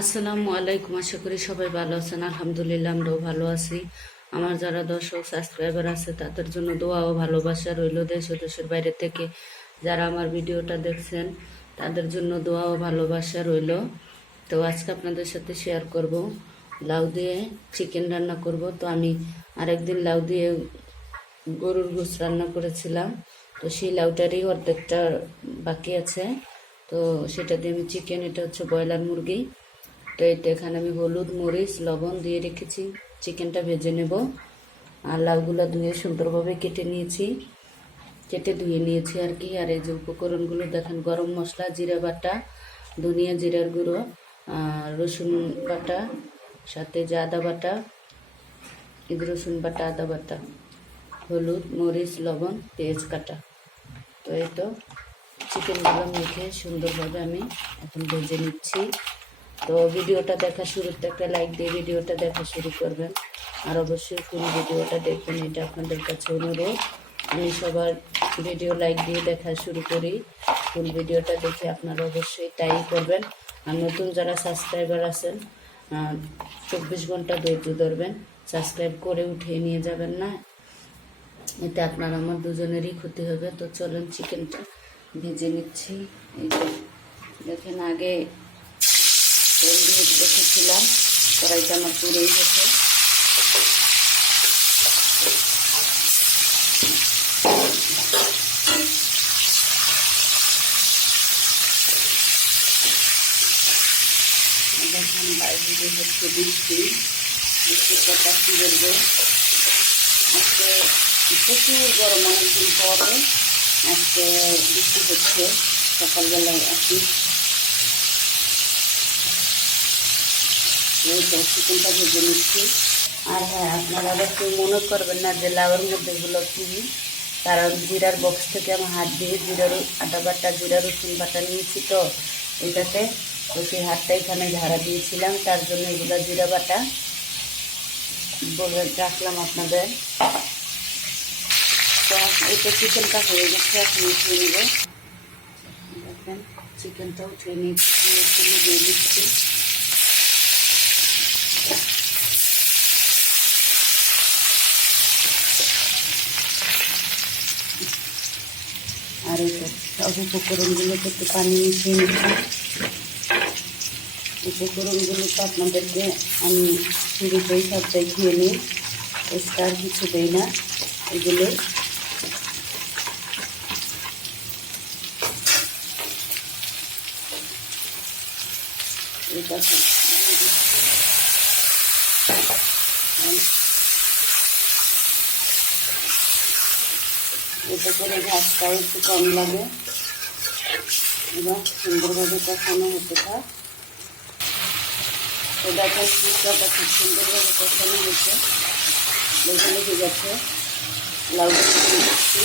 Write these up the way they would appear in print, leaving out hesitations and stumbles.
আসসালামু আলাইকুম। আশা করি সবাই ভালো আছেন। আলহামদুলিল্লাহ আমরাও ভালো আছি। আমার যারা দর্শক সাবস্ক্রাইবার আছে তাদের জন্য দোয়া ও ভালোবাসা রইল। দেশ ও দেশের বাইরে থেকে যারা আমার ভিডিওটা দেখছেন তাদের জন্য দোয়া ও ভালোবাসা রইল। তো আজকে আপনাদের সাথে শেয়ার করব লাউ দিয়ে চিকেন রান্না করব। তো আমি আরেকদিন লাউ দিয়ে গরুর গোশত রান্না করেছিলাম, তো সেই লাউটারই অর্ধেকটা বাকি আছে। তো সেটা দিয়ে আমি চিকেন, এটা হচ্ছে ব্রয়লার মুরগি। তো এটা এখানে আমি হলুদ মরিচ লবণ দিয়ে রেখেছি। চিকেনটা ভেজে নেব। আর লাউগুলো ধুয়ে সুন্দরভাবে কেটে ধুয়ে নিয়েছি আর কি। আর এই যে উপকরণগুলো দেখেন, গরম মশলা, জিরা বাটা, ধনিয়া জিরার গুঁড়ো, রসুন বাটা, সাথে যে আদা বাটা, রসুন বাটা, আদা বাটা, হলুদ মরিচ লবণ, পেঁয়াজ কাটা। তো এই তো চিকেনগুলো মেখে সুন্দরভাবে আমি এখন ভেজে নিচ্ছি। তো ভিডিওটা দেখা শুরুতে একটা লাইক দিয়ে ভিডিওটা দেখা শুরু করবেন, আর অবশ্যই ফুল ভিডিওটা দেখবেন, এটা আপনাদের কাছে অনুরোধ। আমি সবার ভিডিও লাইক দিয়ে দেখা শুরু করি, ফুল ভিডিওটা দেখে আপনারা অবশ্যই তাই করবেন। আর নতুন যারা সাবস্ক্রাইবার আছেন 24 ঘন্টা ধৈর্য ধরবেন, সাবস্ক্রাইব করে উঠিয়ে নিয়ে যাবেন না, এতে আপনার আমার দুজনেরই ক্ষতি হবে। তো চলেন চিকেনটা ভেজে নিচ্ছি। এই যে দেখেন, আগে তেল দিয়ে রেখেছিলাম, কড়াইটা আমার পুড়েই গেছে। দেখেন বাইরে হচ্ছে বৃষ্টির কথা কি বলবো, আজকে প্রচুর গরম, অনেকদিন পরে আজকে বৃষ্টি হচ্ছে সকালবেলায় আর কি। ওই তো চিকেনটা ভেজে নিচ্ছি। আর হ্যাঁ, আপনারা আবার কেউ মনে করবেন না যে লাউয়ের মধ্যে এগুলো কী, কারণ জিরার বক্স থেকে আমি হাত দিয়ে আদা বাটা, জিরা রসুন বাটা নিয়েছি, তো এটাতে তো সেই হাতটা এখানে ঝাড়া দিয়েছিলাম, তার জন্য এগুলো জিরা বাটা বলে রাখলাম আপনাদের। তো এটা চিকেনটা হয়ে গেছে, এখন উঠিয়ে নেব। দেখেন চিকেনটা উঠিয়ে দিয়ে দিচ্ছি। আর এই তো সব উপকরণগুলোকে একটু পানি মিশিয়ে নিচ্ছি। উপকরণগুলো তো আপনাদেরকে আমি শুরুতেই সব দেখিয়ে নিই, এক্সট্রা কিছু দেই না। এগুলো এটা এতে করে ঘাসটাও একটু কম লাগে এবং সুন্দরভাবে কষানো হতে থাক। তো দেখেন পিঁপড়াটা খুব সুন্দরভাবে কষানো হয়েছে, লেগে লেগে গেছে। লাউগুলো দিচ্ছি,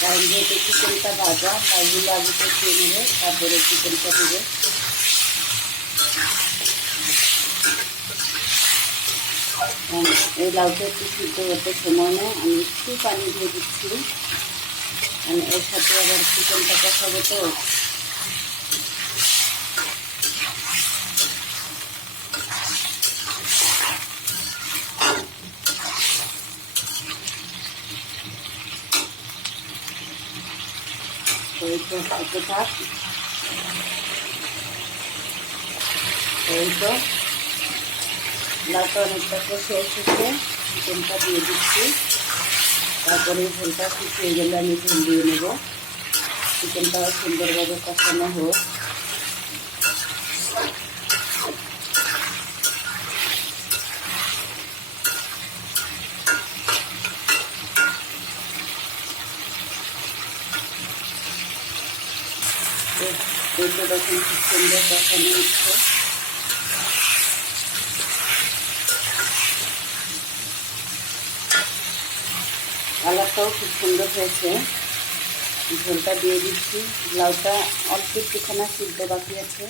কারণ যেহেতু চিকেনটা ভাজা, লাউগুলো আগে কষিয়ে নেবে, তারপরে চিকেনটা দেবে। এই লাউটা একটু সিদ্ধ হতে সময় নেয়, আমি একটু পানি দিয়ে দিচ্ছি, মানে এর সাথে আবার চিকেনটা কষাবো। তো এই তো হতে থাক। এই তো লাউটা অনেকটা কষে এসেছে, চিকেনটা দিয়ে দিচ্ছি। তারপরে ঝোলটা শুকিয়ে গেলে আমি ঝোল দিয়ে নেব। চিকেনটাও সুন্দরভাবে কষানো হোক। এটা দেখুন খুব সুন্দর কষানো হচ্ছে। কালারটাও খুব সুন্দর হয়েছে। ঝোলটা দিয়ে দিচ্ছি। লাউটা অল্প একটুখানা সিদ্ধ বাকি আছে,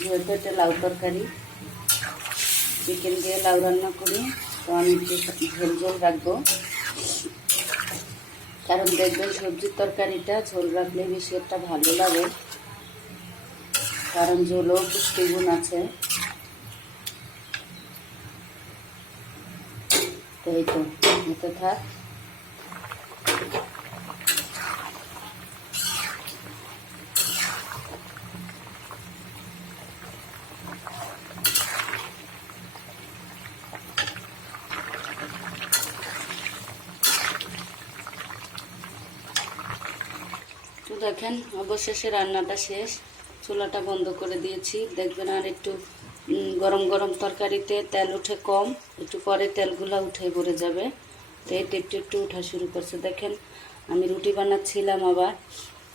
যেহেতু এটা লাউ তরকারি, চিকেন দিয়ে লাউ রান্না করি, তো আমি একটু ঝোল ঝোল রাখবো। কারণ দেখবেন সবজির তরকারিটা ঝোল রাখলে বেশি একটা ভালো লাগে। কারণ ঝোলও পুষ্টিগুণ আছে। তো এই তো হতে থাক। তো দেখেন অবশেষে রান্নাটা শেষ, চুলাটা বন্ধ করে দিয়েছি। দেখবেন আর একটু গরম গরম তরকারিতে তেল উঠে কম, একটু পরে তেলগুলো উঠে পড়ে যাবে। তো এটা একটু একটু উঠা শুরু করছে। দেখেন আমি রুটি বানাচ্ছিলাম আবার,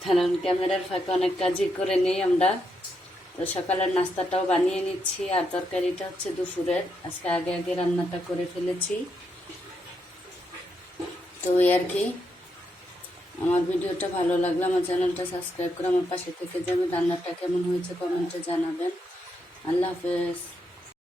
কারণ ক্যামেরার ফাঁকে অনেক কাজই করে নেই আমরা। তো সকালের নাস্তাটাও বানিয়ে নিচ্ছি, আর তরকারিটা হচ্ছে দুপুরের, আজকে আগে আগে রান্নাটা করে ফেলেছি। তো এই আর কি, আমার ভিডিওটা ভালো লাগলে আমার চ্যানেলটা সাবস্ক্রাইব করে আমার পাশে থেকে যাবেন। রান্নাটা কেমন হয়েছে কমেন্টে জানাবেন। আল্লাহ হাফেজ।